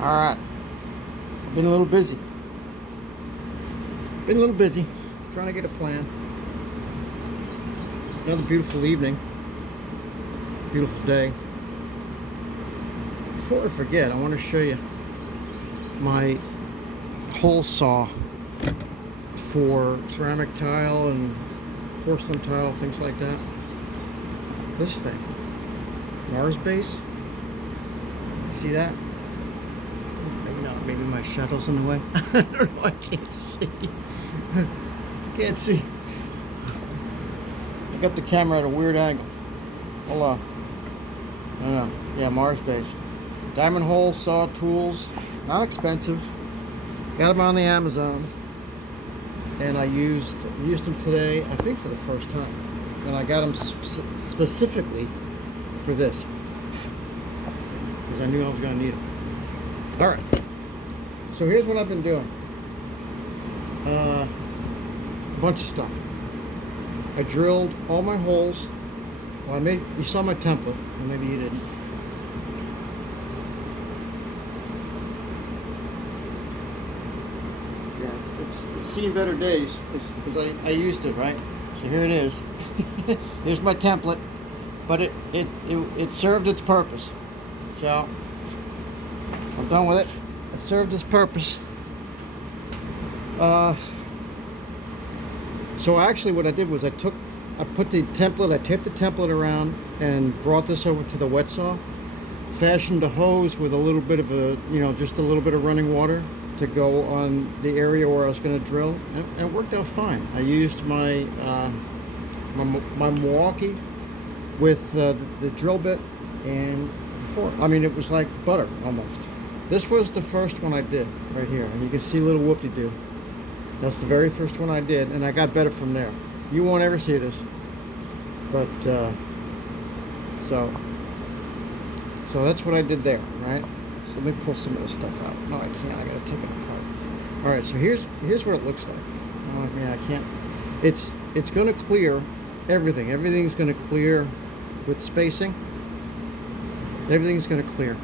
Alright, been a little busy. Trying to get a plan. It's another beautiful evening. Beautiful day. Before I forget, I want to show you my hole saw for ceramic tile and porcelain tile, things like that. This thing, Mars base. See that? Maybe not. Maybe my shadow's in the way. I don't know. I can't see. Can't see. I got the camera at a weird angle. Hold on. I don't know. Yeah, Mars base. Diamond hole saw tools. Not expensive. Got them on the Amazon. And I used them today, I think for the first time. And I got them specifically for this. Because I knew I was going to need them. Alright. So here's what I've been doing. A bunch of stuff. I drilled all my holes. Well, you saw my template, or maybe you didn't. Yeah, it's seen better days because I used it, right? So here it is. Here's my template, but it served its purpose. So I'm done with it. It served its purpose. So actually what I did was I put the template, I taped the template around and brought this over to the wet saw, fashioned a hose with a little bit of just a little bit of running water to go on the area where I was going to drill, and it worked out fine. I used my Milwaukee with the drill bit, and it was like butter almost. This was the first one I did right here, and you can see a little whoop-de-doo. That's the very first one I did, and I got better from there. You won't ever see this, but so that's what I did there, right? So let me pull some of this stuff out. No, I can't. I gotta take it apart. All right, so here's what it looks like. I can't. It's gonna clear everything. Everything's gonna clear with spacing. Everything's gonna clear.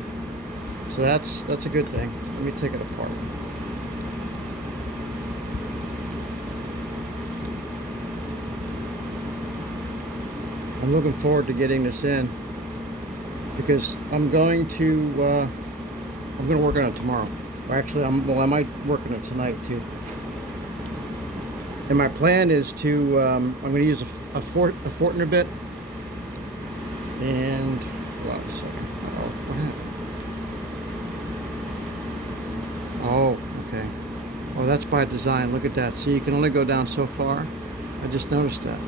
So that's a good thing. So let me take it apart. I'm looking forward to getting this in because I'm going to work on it tomorrow. Or actually, I might work on it tonight too. And my plan is to I'm going to use a Fortner bit. And hold on a second. Oh, okay. Oh, that's by design. Look at that. See, you can only go down so far. I just noticed that.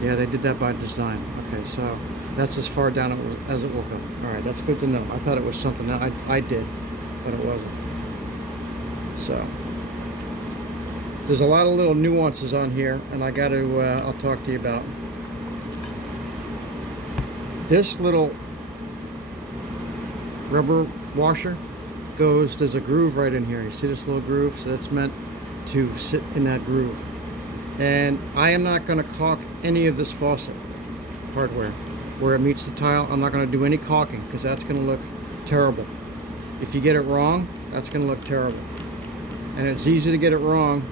Yeah, they did that by design. Okay, so that's as far down as it will go. All right, that's good to know. I thought it was something that I did, but it wasn't. So there's a lot of little nuances on here, and I got to I'll talk to you about this little rubber washer. There's a groove right in here. You see this little groove? So that's meant to sit in that groove. And I am not going to caulk any of this faucet hardware where it meets the tile. I'm not going to do any caulking because that's going to look terrible. If you get it wrong, that's going to look terrible. And it's easy to get it wrong.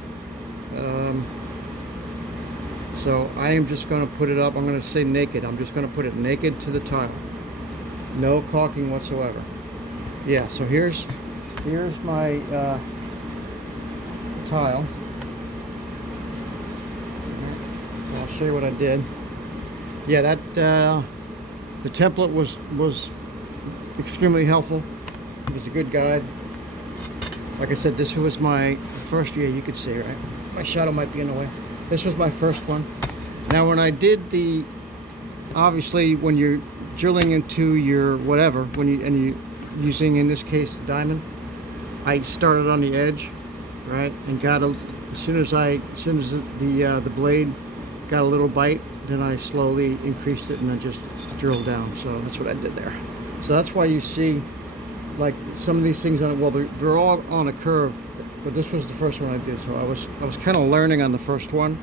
So I am just going to put it up. I'm going to say naked. I'm just going to put it naked to the tile. No caulking whatsoever. Yeah, so here's my tile. So I'll show you what I did. Yeah, that the template was extremely helpful. It was a good guide. Like I said, this was my first. Yeah, you could see, right? My shadow might be in the way. This was my first one. Now, when I did obviously when you're drilling into your whatever, you using in this case the diamond, I started on the edge, right, and as soon as the blade got a little bite, then I slowly increased it and then just drilled down. So that's what I did there. So that's why you see like some of these things they're all on a curve, but this was the first one I did. So I was kind of learning on the first one,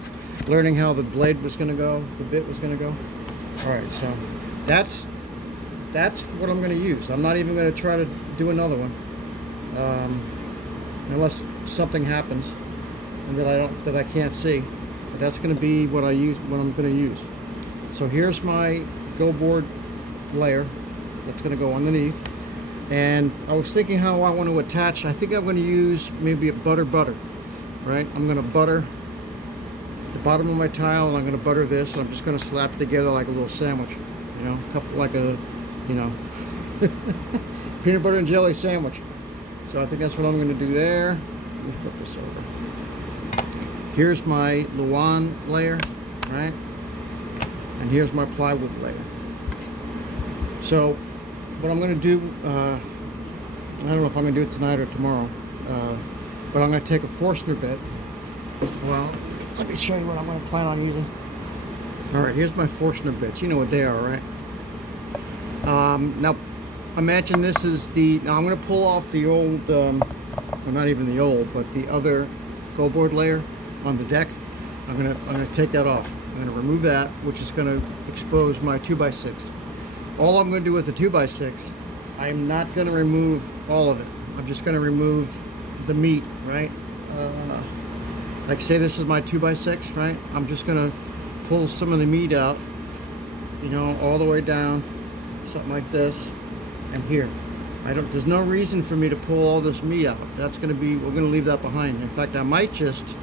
learning how the blade was going to go, the bit was going to go. All right, so that's that's what I'm going to use. I'm not even going to try to do another one, unless something happens and that I can't see. But that's going to be what I'm going to use. So here's my go board layer that's going to go underneath. And I was thinking how I want to attach. I think I'm going to use maybe a butter, right? I'm going to butter the bottom of my tile, and I'm going to butter this, and I'm just going to slap it together like a little sandwich, you know, like a, you know, peanut butter and jelly sandwich. So I think that's what I'm going to do there. Let me flip this over. Here's my Luan layer, right? And here's my plywood layer. So what I'm going to do, I don't know if I'm going to do it tonight or tomorrow, but I'm going to take a Forstner bit. Well, let me show you what I'm going to plan on using. Alright, here's my Forstner bits. You know what they are, right? Now, imagine this is the... Now, I'm going to pull off the old, well, not even the old, but the other go board layer on the deck. I'm going to take that off. I'm going to remove that, which is going to expose my 2x6. All I'm going to do with the 2x6, I'm not going to remove all of it. I'm just going to remove the meat, right? Like say this is my 2x6, right? I'm just going to pull some of the meat out, you know, all the way down, something like this, and here. There's no reason for me to pull all this meat out. That's going to be, we're going to leave that behind. In fact, I might just,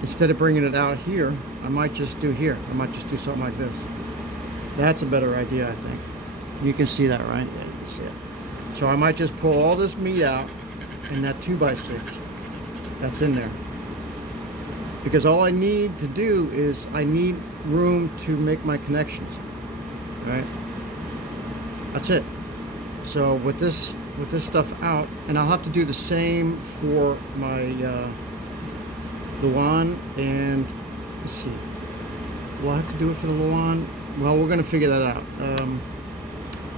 instead of bringing it out here, I might just do here. I might just do something like this. That's a better idea, I think. You can see that, right? Yeah, you can see it. So I might just pull all this meat out in that 2x6 that's in there. Because all I need to do is I need room to make my connections, right? That's it. So with this stuff out, and I'll have to do the same for my Luan, and let's see. Will I have to do it for the Luan? Well, we're going to figure that out.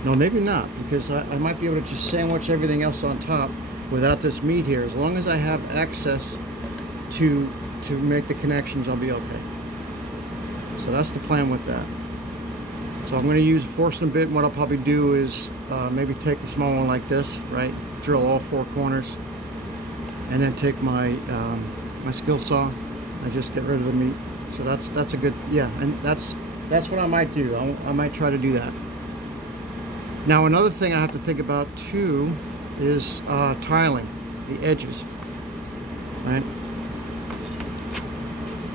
No, maybe not, because I might be able to just sandwich everything else on top without this meat here. As long as I have access to make the connections, I'll be okay. So that's the plan with that. So I'm going to use a Forstner bit, and what I'll probably do is maybe take a small one like this, right? Drill all 4 corners, and then take my my skill saw and just get rid of the meat. So that's a good, yeah, and that's what I might do. I might try to do that. Now another thing I have to think about too is tiling the edges, right?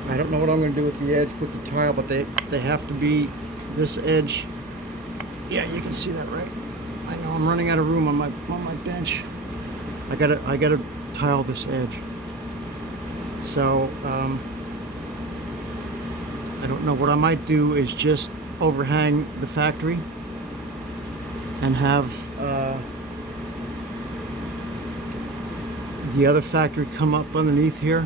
I don't know what I'm going to do with the edge with the tile, but they have to be this edge. Yeah, you can see that, right? I know I'm running out of room on my bench. I gotta tile this edge. So I don't know. What I might do is just overhang the factory and have the other factory come up underneath here,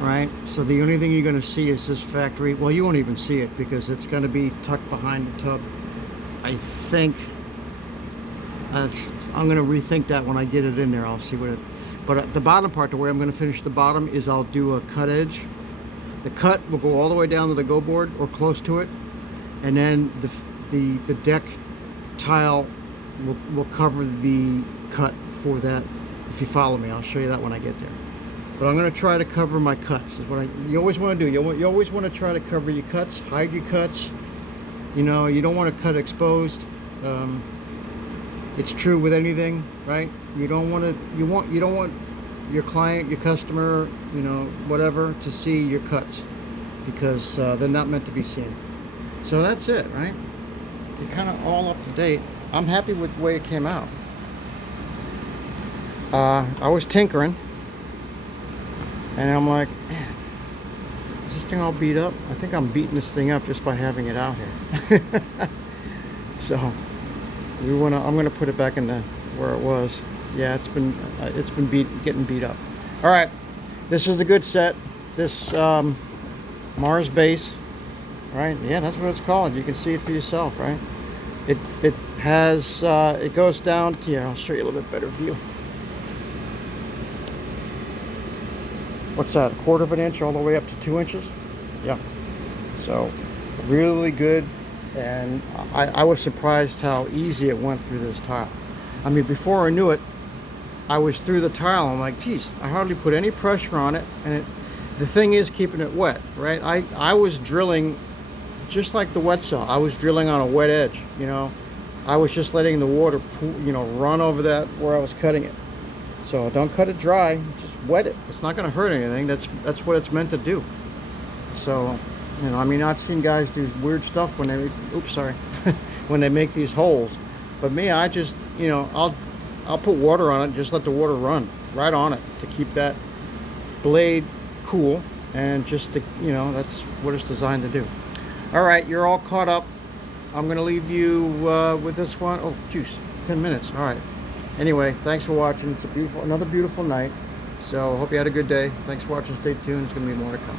right? So the only thing you're going to see is this factory. Well, you won't even see it because it's going to be tucked behind the tub. I think I'm going to rethink that when I get it in there. I'll see what it. But the bottom part, the way I'm going to finish the bottom is I'll do a cut edge. The cut will go all the way down to the go board or close to it, and then the deck tile will cover the cut for that. If you follow me, I'll show you that when I get there. But I'm going to try to cover my cuts. Is what you always want to do. You always want to try to cover your cuts, hide your cuts. You know, you don't want to cut exposed. It's true with anything, right? You don't want your client, your customer, you know, whatever, to see your cuts because they're not meant to be seen. So that's it, right? You're kind of all up to date. I'm happy with the way it came out. I was tinkering, and I'm like, man, is this thing all beat up? I think I'm beating this thing up just by having it out here. So I'm gonna put it back in where it was. Yeah, it's been getting beat up. All right, this is a good set. This Mars base, right? Yeah, that's what it's called. You can see it for yourself, right? It has it goes down to, yeah, I'll show you a little bit better view. What's that, 1/4 of an inch all the way up to 2 inches? Yeah. So really good And I was surprised how easy it went through this tile. I mean, before I knew it, I was through the tile. I'm like, geez, I hardly put any pressure on it. And the thing is keeping it wet, right? I was drilling just like the wet saw. I was drilling on a wet edge, you know. I was just letting the water, you know, run over that where I was cutting it. So don't cut it dry, just wet it. It's not going to hurt anything. That's what it's meant to do. So, you know, I mean, I've seen guys do weird stuff when they, oops, sorry, when they make these holes. But me, I just, you know, I'll put water on it, just let the water run right on it to keep that blade cool, and just to, you know, that's what it's designed to do. All right, you're all caught up. I'm gonna leave you with this one. Oh, juice, 10 minutes. All right. Anyway, thanks for watching. It's a beautiful, another beautiful night. So hope you had a good day. Thanks for watching. Stay tuned. There's gonna be more to come.